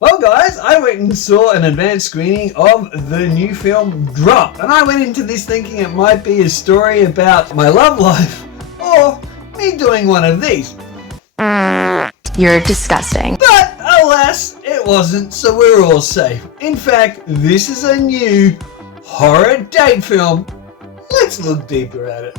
Well guys, I went and saw an advanced screening of the new film Drop, and I went into this thinking it might be a story about my love life or me doing one of these. You're disgusting. But alas, it wasn't, so we're all safe. In fact, this is a new horror date film. Let's look deeper at it.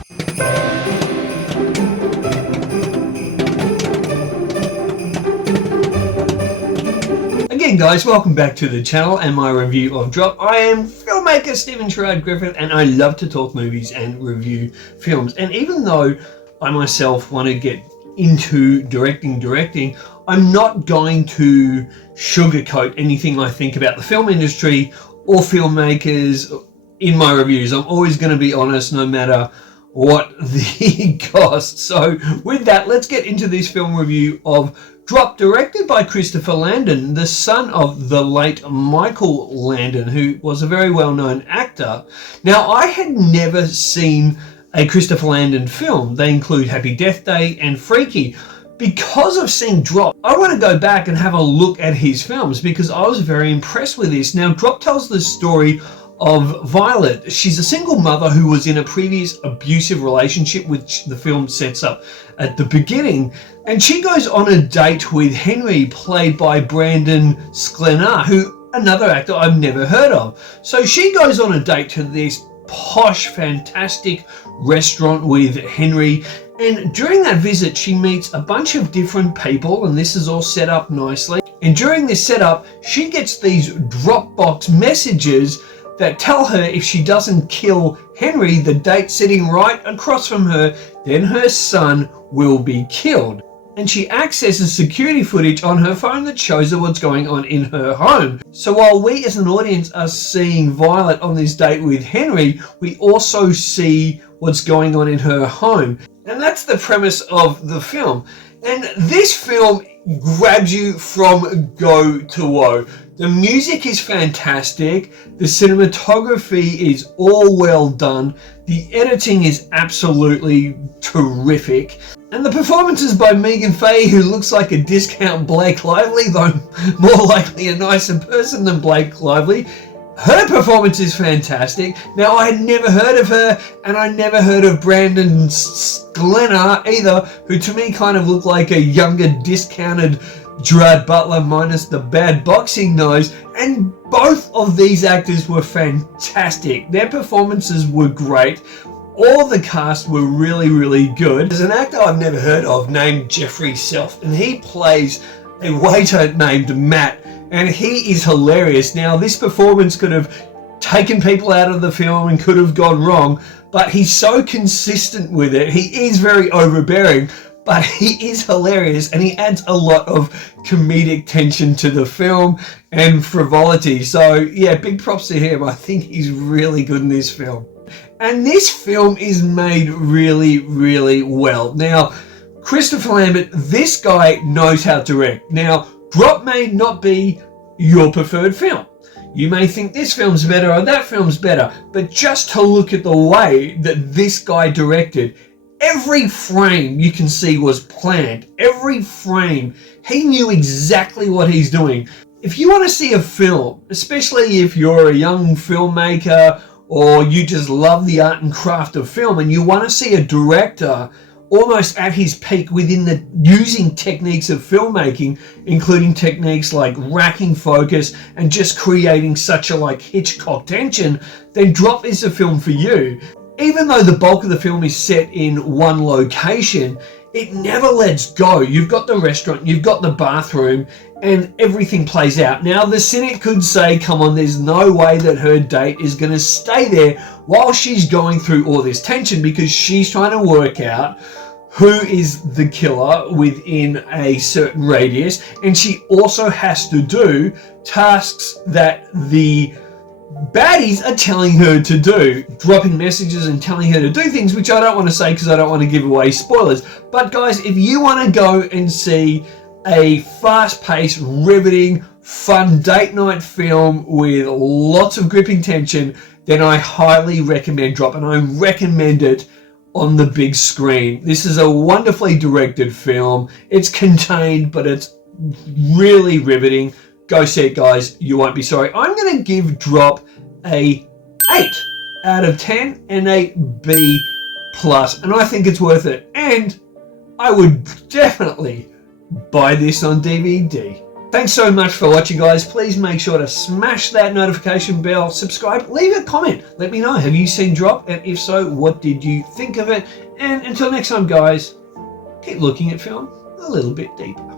Again guys, welcome back to the channel and my review of Drop. I am filmmaker Stephen Sherrod Griffith and I love to talk movies and review films. And even though I myself want to get into directing, I'm not going to sugarcoat anything I think about the film industry or filmmakers in my reviews. I'm always going to be honest no matter what the cost. So with that, let's get into this film review of Drop, directed by Christopher Landon, the son of the late Michael Landon, who was a very well-known actor. Now, I had never seen a Christopher Landon film. They include Happy Death Day and Freaky. Because of seeing Drop, I want to go back and have a look at his films because I was very impressed with this. Now, Drop tells the story of Violet. She's a single mother who was in a previous abusive relationship, which the film sets up at the beginning, and she goes on a date with Henry, played by Brandon Sklenar, who another actor I've never heard of. So she goes on a date to this posh, fantastic restaurant with Henry, and during that visit she meets a bunch of different people, and this is all set up nicely. And during this setup she gets these Dropbox messages that tell her if she doesn't kill Henry, the date sitting right across from her, then her son will be killed. And she accesses security footage on her phone that shows her what's going on in her home. So while we as an audience are seeing Violet on this date with Henry, we also see what's going on in her home. And that's the premise of the film. And this film grabs you from go to woe. The music is fantastic, the cinematography is all well done, the editing is absolutely terrific, and the performances by Megan Fahy, who looks like a discount Blake Lively, though more likely a nicer person than Blake Lively. Her performance is fantastic. Now, I had never heard of her, and I never heard of Brandon Sklenar either, who to me kind of looked like a younger, discounted Gerard Butler minus the bad boxing nose, and both of these actors were fantastic. Their performances were great. All the cast were really good. There's an actor I've never heard of named Jeffrey Self, and he plays a waiter named Matt, and he is hilarious. Now, this performance could have taken people out of the film and could have gone wrong, but he's so consistent with it. He is very overbearing, but he is hilarious, and he adds a lot of comedic tension to the film and frivolity. So yeah, big props to him. I think he's really good in this film. And this film is made really well. Now, Christopher Landon, this guy knows how to direct. Now, Drop may not be your preferred film. You may think this film's better or that film's better, but just to look at the way that this guy directed, every frame you can see was planned. Every frame, he knew exactly what he's doing. If you want to see a film, especially if you're a young filmmaker or you just love the art and craft of film and you want to see a director almost at his peak within the using techniques of filmmaking, including techniques like racking focus and just creating such a like Hitchcock tension, then Drop is a film for you. Even though the bulk of the film is set in one location, it never lets go. You've got the restaurant, you've got the bathroom, and everything plays out. Now, the cynic could say, come on, there's no way that her date is going to stay there while she's going through all this tension, because she's trying to work out who is the killer within a certain radius, and she also has to do tasks that the baddies are telling her to do, dropping messages and telling her to do things, which I don't want to say because I don't want to give away spoilers. But guys, if you want to go and see a fast-paced, riveting, fun date night film with lots of gripping tension, then I highly recommend Drop, and I recommend it on the big screen. This is a wonderfully directed film. It's contained, but it's really riveting. Go see it, guys. You won't be sorry. I'm going to give Drop a 8 out of 10 and a B+, and I think it's worth it. And I would definitely buy this on DVD. Thanks so much for watching, guys. Please make sure to smash that notification bell, subscribe, leave a comment. Let me know, have you seen Drop? And if so, what did you think of it? And until next time, guys, keep looking at film a little bit deeper.